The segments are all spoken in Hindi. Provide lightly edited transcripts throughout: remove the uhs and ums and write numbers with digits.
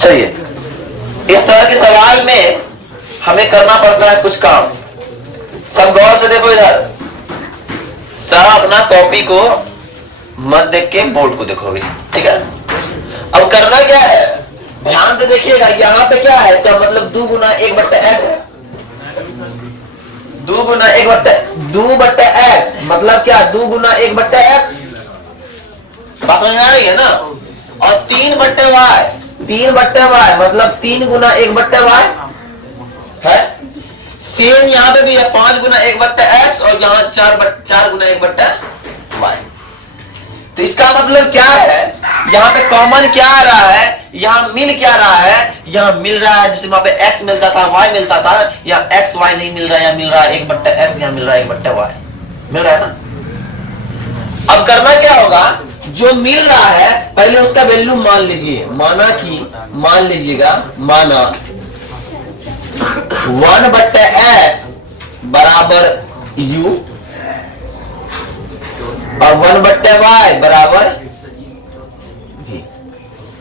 चलिए, इस तरह के सवाल में हमें करना पड़ता है कुछ काम। सब गौर से देखो इधर, सारा अपना कॉपी को मत देख के बोर्ड को देखोगे, ठीक है। अब करना क्या है, ध्यान से देखिएगा। यहाँ पे क्या है, इसका मतलब 2 गुना 1/x है। 2 गुना 1/2/x मतलब क्या, 2 गुना 1/x। बात समझ में आ रही है ना। और 3/y, 3/y मतलब 3 गुना 1/y है। सेम यहाँ पे भी है, 5 गुना 1/x और यहाँ 4 गुना 1/y। तो इसका मतलब क्या है, यहाँ पे कॉमन क्या आ रहा है, यहाँ मिल क्या रहा है, यहाँ मिल रहा है जैसे वहां पे x मिलता था, y मिलता था, यहाँ x y नहीं मिल रहा है, यहाँ मिल रहा है 1/x, यहाँ मिल रहा है 1/y, मिल रहा है ना। अब करना क्या होगा, जो मिल रहा है पहले उसका वैल्यू मान लीजिए। मान लीजिएगा, माना 1/x बराबर u और 1/y बराबर v।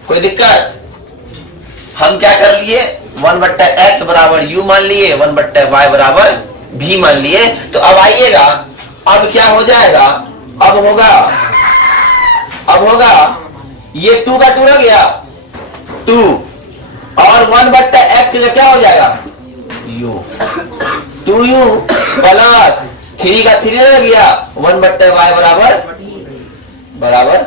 कोई दिक्कत? हम क्या कर लिए, 1/x बराबर u मान लिए, 1/y बराबर v मान लिए। तो अब आइएगा, अब क्या हो जाएगा, अब होगा ये 2 का 2 रह गया 2 और 1/x के क्या हो जाएगा u, 2u प्लस 3 का 3 रह गया 1/y बराबर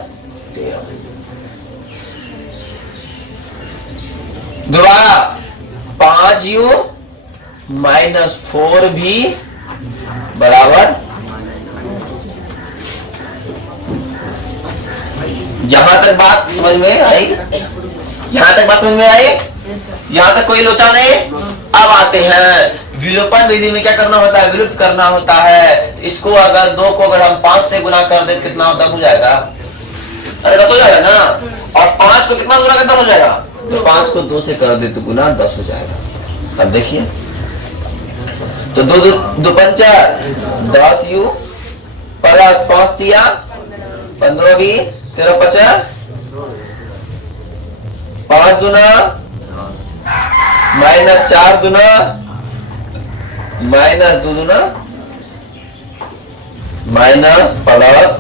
दोबारा 5u माइनस 4v बराबर। यहां तक बात समझ में आई? यहां तक बात समझ में आई? यहां तक कोई लोचा नहीं? अब आते हैं विलोपन विधि में क्या करना होता है, विलुप्त करना होता है। इसको अगर 2 को अगर हम 5 से गुना कर दे कितना होता, 10 हो जाएगा। अरे 10 हो जाएगा ना। और 5 को कितना गुना करता हो जाएगा, तो 5 को 2 से कर दे तो गुना 10 हो जाएगा। अब देखिए, तो 2 पंचा 10u प्लस 5 दिया 15v 13 50 5 गुना माइनस 4 गुना माइनस 2 गुना माइनस प्लस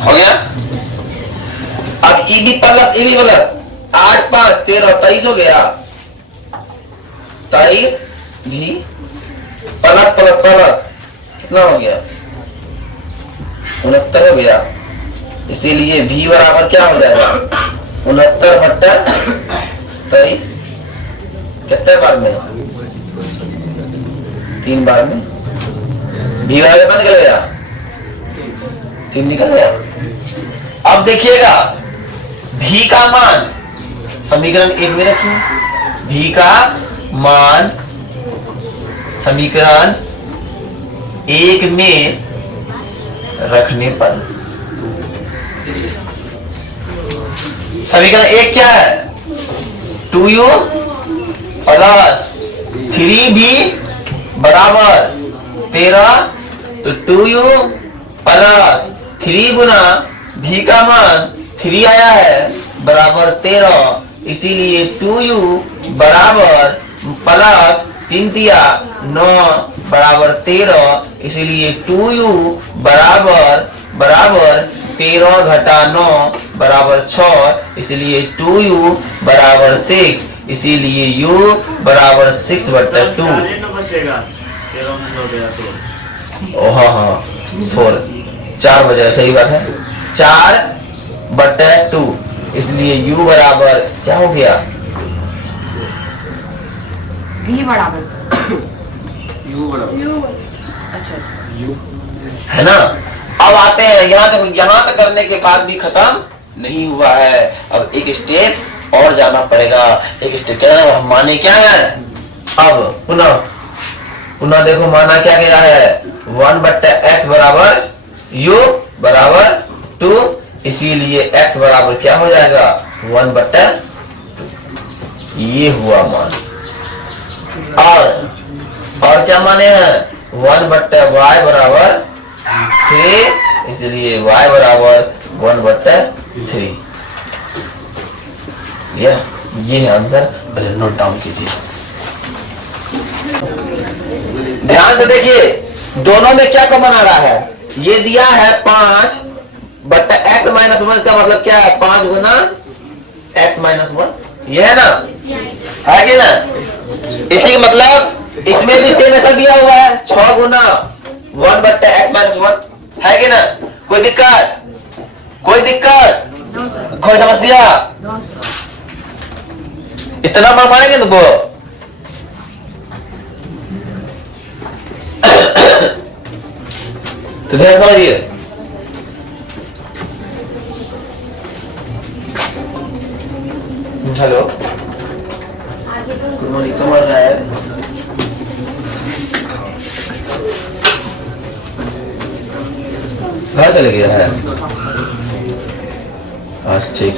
हो गया। अब ईबी प्लस 8 5 13 23 हो गया, 23 भी प्लस प्लस प्लस कितना हो गया 69 हो गया। इसीलिए v बराबर क्या हो जाएगा 69/23 कितने बार में, 3 बार में। v बराबर कितना निकल गया, 3 निकल गया। अब देखिएगा v का मान समीकरण 1 में रखिए, v का मान समीकरण 1 में रखने पर समीकरण 1 क्या है, 2u प्लस 3v बराबर 13। तो 2u प्लस 3 गुना v का मान 3 आया है बराबर 13, इसीलिए 2u बराबर प्लस 3 दिया 9 बराबर 13, इसीलिए 2u बराबर 13 घटा 9 बराबर 6, इसलिए 2u बराबर 6, इसीलिए u बराबर 6/2। ओह हाँ 4 बजे, सही बात है, 4/2, इसलिए u बराबर क्या हो गया, v बराबर u बराबर अच्छा है ना। अब आते हैं यहाँ तक करने के बाद भी खत्म नहीं हुआ है। अब एक स्टेप और जाना पड़ेगा। एक स्टेप क्या है, माने क्या है, अब पुनः देखो माना क्या गया है, 1/x बराबर u बराबर 2, इसीलिए x बराबर क्या हो जाएगा 1/2, ये हुआ मान। और क्या माने हैं, 1/y बराबर 3 इसलिए y बराबर 1/3। ये है आंसर, पहले नोट डाउन कीजिए। ध्यान से देखिए दोनों में क्या कॉमन आ रहा है। ये दिया है 5/x - 1, इसका मतलब क्या है 5 गुना x - 1, ये है ना, है कि ना। इसी का मतलब इसमें भी सेम ऐसा दिया हुआ है 6 गुना 1/x - 1, है कि ना। कोई दिक्कत, कोई दिक्कत, No, sir. कोई समस्या, No, sir. इतना मन मानेंगे तुमको। तो ध्यान समझिए, हेलो गुड मॉर्निंग, कमर रहा है घर चले गया है आज, ठीक।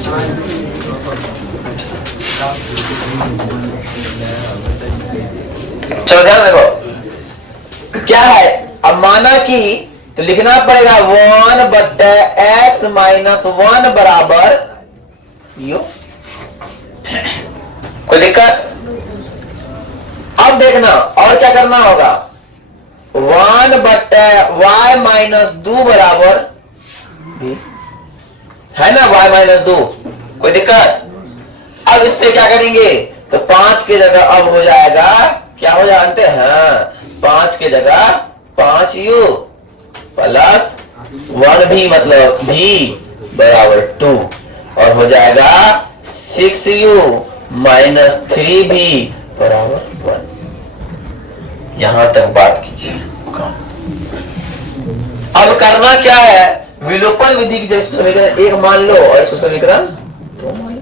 चलो ध्यान देखो क्या है। अब माना कि तो लिखना पड़ेगा 1/x - 1 बराबर यू। कोई दिक्कत। अब देखना और क्या करना होगा, 1/y - 2 बराबर b, है ना, y - 2। कोई दिक्कत। अब इससे क्या करेंगे, तो 5 की जगह अब हो जाएगा, क्या हो जानते हैं, 5 की जगह 5u प्लस 1b मतलब b बराबर 2, और हो जाएगा 6u माइनस 3b बराबर 1। यहां तक बात कीजिए। अब करना क्या है, विलोपन विधि की जब समीकरण 1 मान लो और इसको समीकरण 2 मान लो।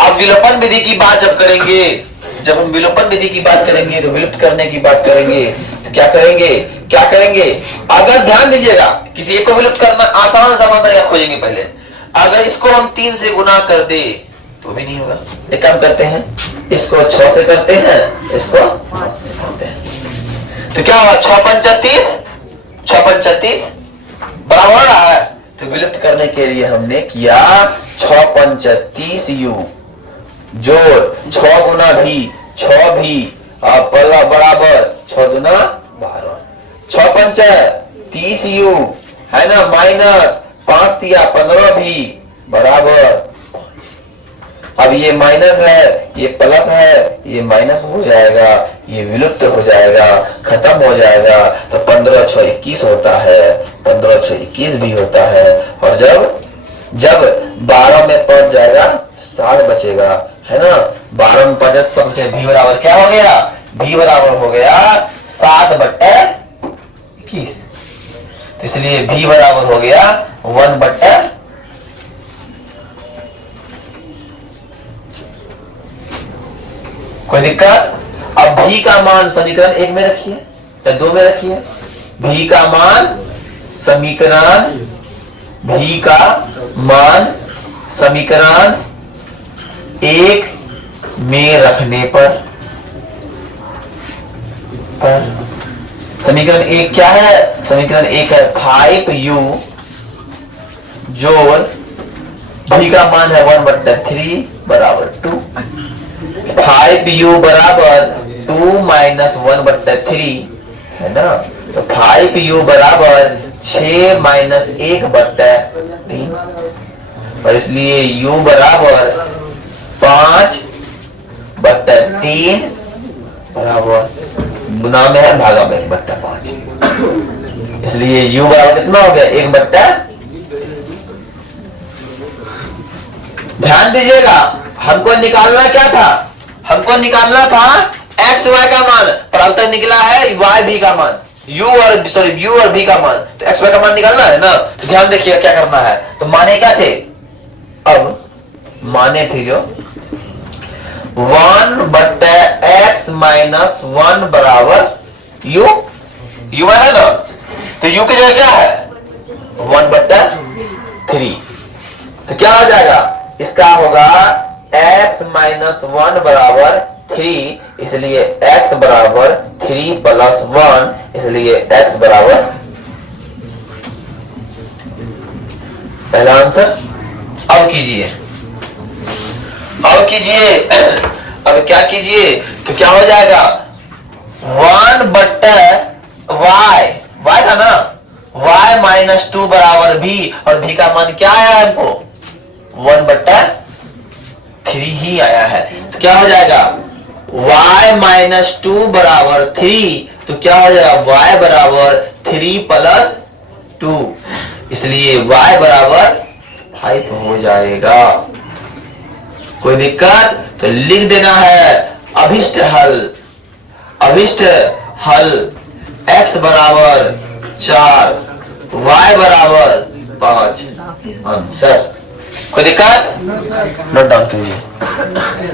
अब विलोपन विधि की बात जब करेंगे, जब हम विलोपन विधि की बात करेंगे तो विलुप्त करने की बात करेंगे, तो क्या करेंगे, क्या करेंगे। अगर ध्यान दीजिएगा, किसी एक को विलुप्त करना आसान तरीका खोजेंगे पहले। अगर इसको हम 3 से गुना कर दे तो भी नहीं होगा। एक काम करते हैं, इसको 6 से करते हैं, इसको 5 से करते हैं, तो क्या होगा 6 पंच 30, 6 पंच 30 बराबर हो रहा है। तो विलुप्त करने के लिए हमने किया 6 पंच 30u जोड़ 6 गुना भी 6 भी बराबर 6 गुना 12, 6 पंच 30u है ना, माइनस 5 दिया 15 भी बराबर। अब ये माइनस है, ये प्लस है, ये माइनस हो जाएगा, ये विलुप्त हो जाएगा, खत्म हो जाएगा। तो 15 6 21 होता है, 15 6 21 भी होता है। और जब 12 में पहुंच जाएगा 7 बचेगा, है ना। 12 में 5 सब बचे, भी बराबर क्या हो गया, भी बराबर हो गया 7/21। तो इसलिए भी बराबर हो गया 1/। कोई दिक्कत। अब भी का मान समीकरण 1 में रखिए या 2 में रखिए। भी का मान समीकरण, भी का मान समीकरण 1 में रखने पर समीकरण 1 क्या है, समीकरण 1 है 5u जोड़ भी का मान है 1/3 बराबर 2। 5u बराबर 2 माइनस 1/3 है ना। तो 5u बराबर 6 माइनस 1/3, और इसलिए u बराबर 5/3 बराबर गुना में है, भागा में 1/5, इसलिए u बराबर कितना हो गया 1/। ध्यान दीजिएगा, हमको निकालना क्या था, हमको निकालना था एक्स वाई का मान, पर अब तक निकला है वाई भी का मान, यू और भी का मान। तो एक्स वाई का मान निकालना है ना। तो ध्यान देखिए क्या करना है। तो माने क्या थे, अब माने थे जो 1/x - 1 बराबर यू है ना। तो यू की जगह क्या है 1/3। तो क्या हो जाएगा, इसका होगा x - 1 बराबर 3, इसलिए x बराबर 3 + 1, इसलिए x बराबर पहला आंसर। अब कीजिए, अब कीजिए, अब क्या कीजिए तो क्या हो जाएगा 1 बट्टा वाई, वाई था ना, y माइनस 2 बराबर v, और v का मान क्या आया है हमको 1 बट्टा 3 ही आया है। तो क्या हो जाएगा y माइनस 2 बराबर 3, तो क्या हो जाएगा y बराबर 3 प्लस 2, इसलिए y बराबर 5 हो जाएगा। कोई दिक्कत तो लिख देना है अभिष्ट हल, अभिष्ट हल x बराबर 4, y बराबर 5 आंसर। कोई दिक्कत? नोट डाउन कीजिए।